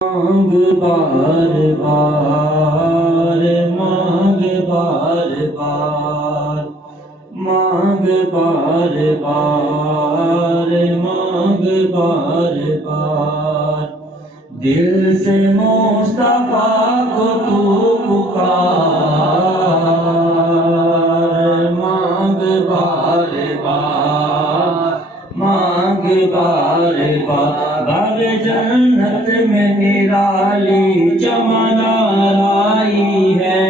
مانگ بار بار، مانگ بار بار، مانگ بار بار، مانگ بار بار، دل سے مصطفیٰ کو تو پکار، مانگ بار بار، مانگ بار بار، باغ جنت میں نرالی چمن آئی ہے،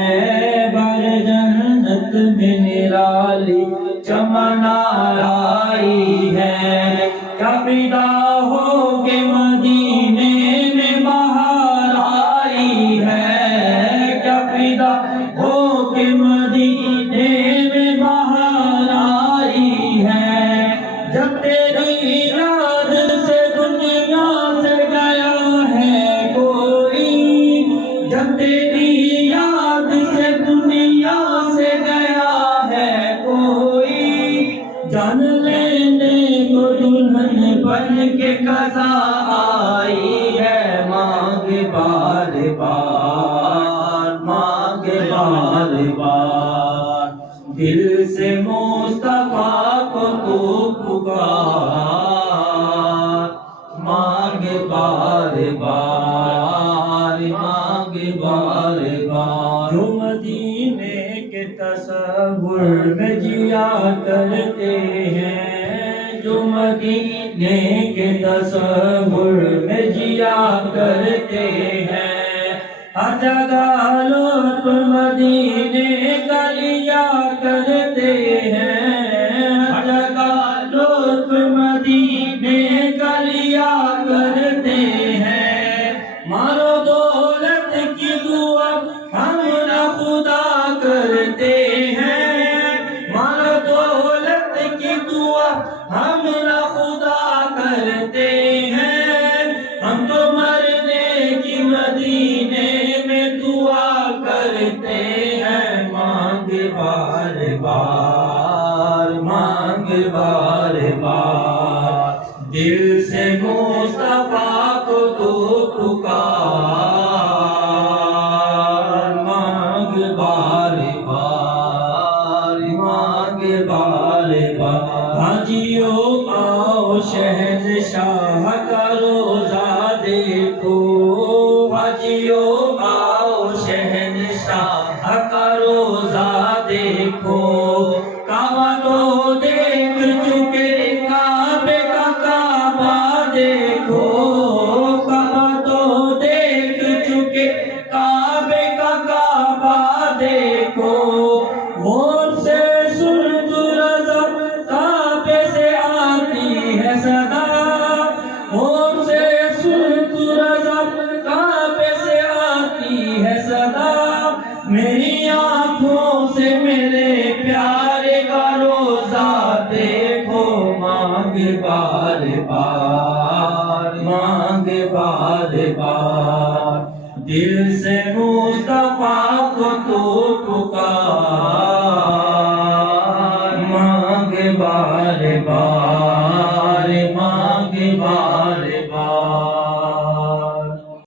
باغ جنت میں نرالی چمن آئی ہے، کیا فدا ہو کہ مدینے میں بہار آئی ہے، کیا فدا ہو کہ مدینے میں بہار آئی ہے، جب تیری یاد سے دنیا سے گیا ہے کوئی، جب تیری یاد سے دنیا سے گیا ہے کوئی، جان لینے کو دلہن بن کے قضا آئی ہے، مانگ بار بار، مانگ بار بار، دل سے مصطفیٰ کو تو پکار، مانگ بار بار، مانگ بار بار، جو مدینے کے تصور میں جیا کرتے ہیں، جو مدینے کے تصور میں جیا کرتے ہیں، ہر جگہ لطف مدینے کا لیا کرتے ہیں، ہر جگہ لطف مدینے کا لیا کرتے ہیں، مارو دولت کی دعا ہم نہ خدا کرتے ہیں، مارو دولت کی دعا ہم نہ خدا کرتے ہیں، ہم تو مرنے کی مدینے میں دعا کرتے ہیں، مانگ بار بار، مانگ بار بار، دل سے مصطفیٰ کو تو پکار، مانگ بار بار، مانگ بار بار، حاجیوں آؤ شہنشاہ کا روزہ دیکھو، حاجیوں آؤ شہنشاہ کا روزہ دیکھو، کعبہ تو دیکھ چکے کعبے کا کعبہ دیکھو، کعبہ تو دیکھ چکے کعبے کا کعبہ دیکھو، غور سے سن تو رضا کعبے سے آتی ہے صدا، غور سے سن تو رضا کعبے سے آتی ہے صدا، میری آنکھوں سے میرے پیارے کا روزہ دیکھو، مانگ بار بار، مانگ بار بار، دل سے